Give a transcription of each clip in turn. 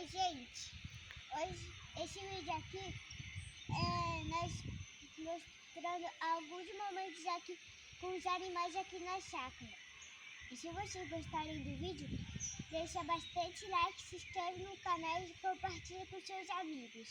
Oi, gente. Hoje, esse vídeo aqui é nós mostrando alguns momentos aqui com os animais aqui na chácara. E se vocês gostarem do vídeo, deixa bastante like, se inscreve no canal e compartilha com seus amigos.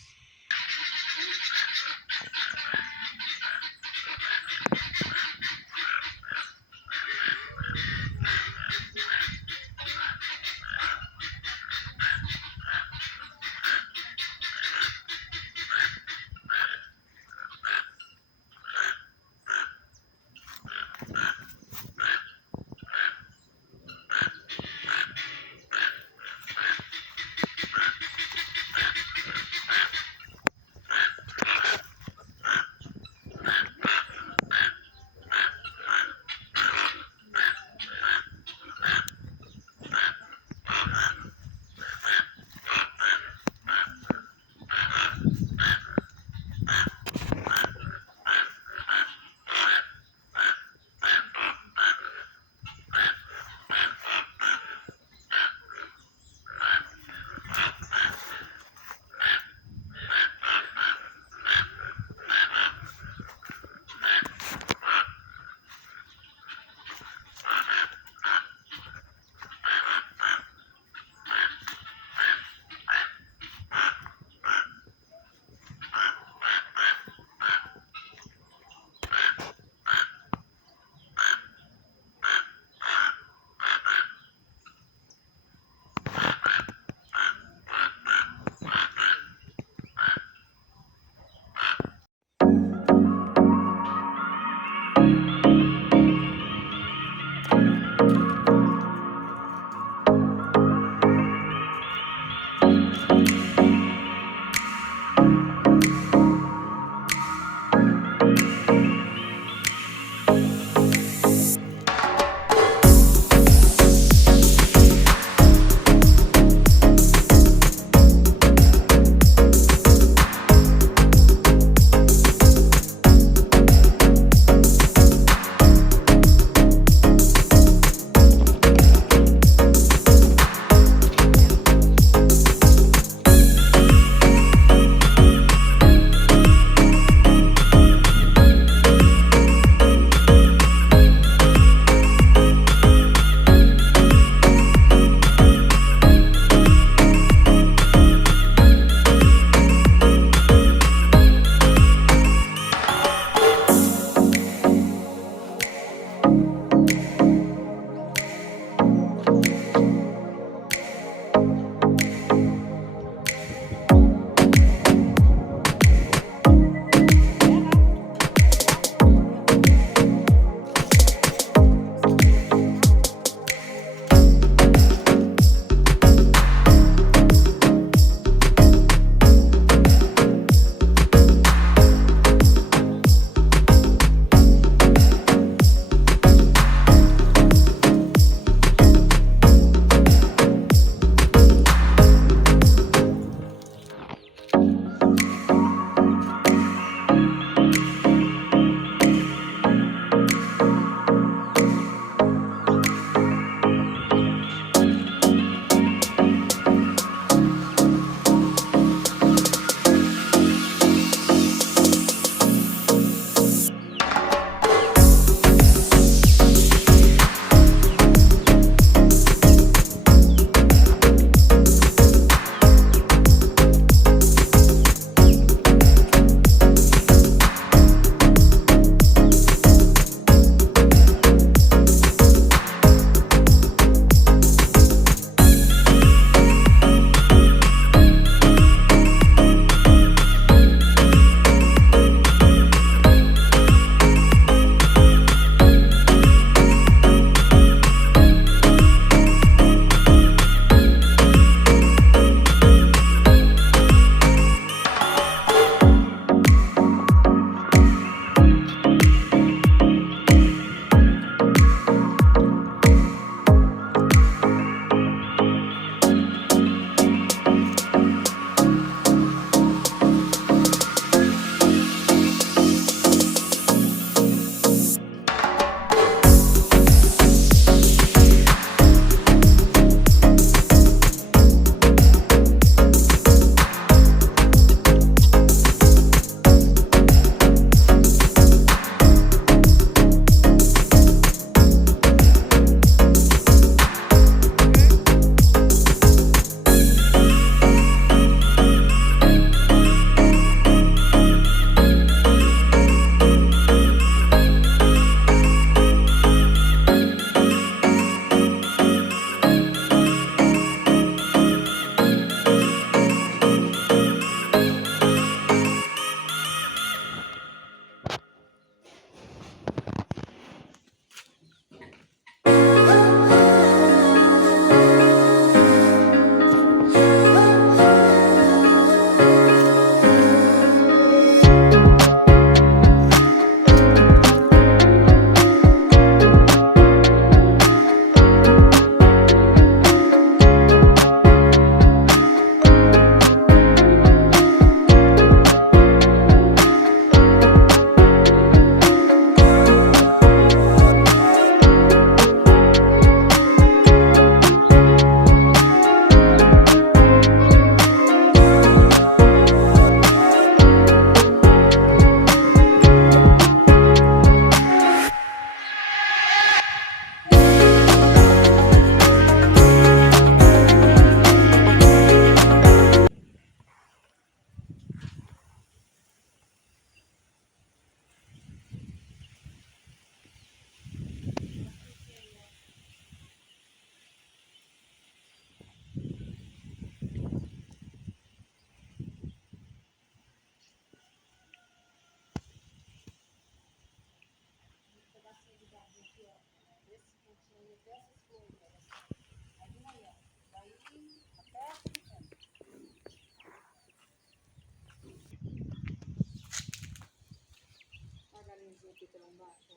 direita lá embaixo,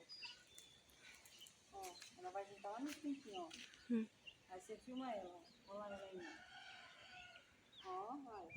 ó. Ó, ela vai juntar lá no cantinho, ó. Aí você filma ela, ó. Olha lá ela aí. Ó, vai.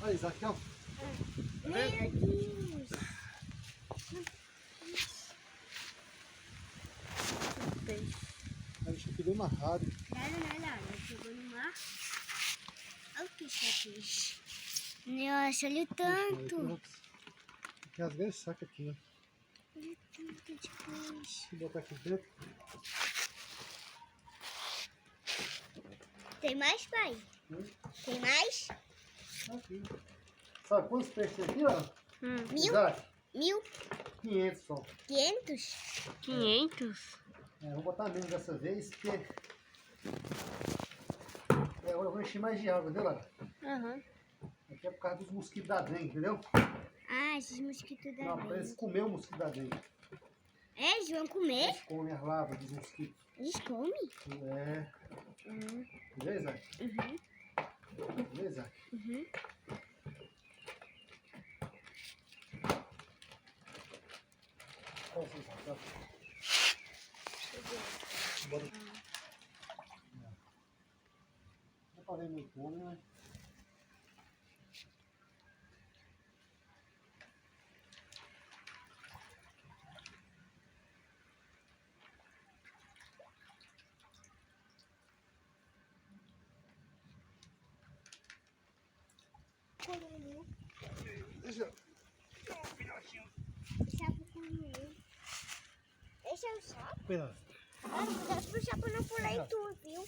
Olha, Isaac, ó. Meu Deus. A gente pegou uma rádio. Nada. Jogou no mar. Olha o que isso aqui. Nossa, olha o tanto. Tem as grandes sacas aqui, ó. Olha o tanto de peixe. Vou botar aqui dentro. Tem mais, pai? Tem mais? Aqui. Sabe quantos peixes tem aqui, ó? 1.000? Isaac? 1.000? 500 só. 500? 500? Vou botar menos dessa vez, porque... agora eu vou encher mais de água, entendeu, Lara? Aham. Aqui é por causa dos mosquitos da dengue, entendeu? Ah, esses mosquitos da Não, pra eles dengue. comer o mosquito da dengue. É, eles vão comer? Eles comem as larvas dos mosquitos. Eles comem? Beleza, Isaac? Uhum. Beleza, Isaac? Uhum. Qual o seu Isaac? Bora. falei no YouTube, né? Coelho. Deixa. Sapo coelho. Esse é o sapo? Pera. Ah, cuidado pro sapo não pular em tu, viu?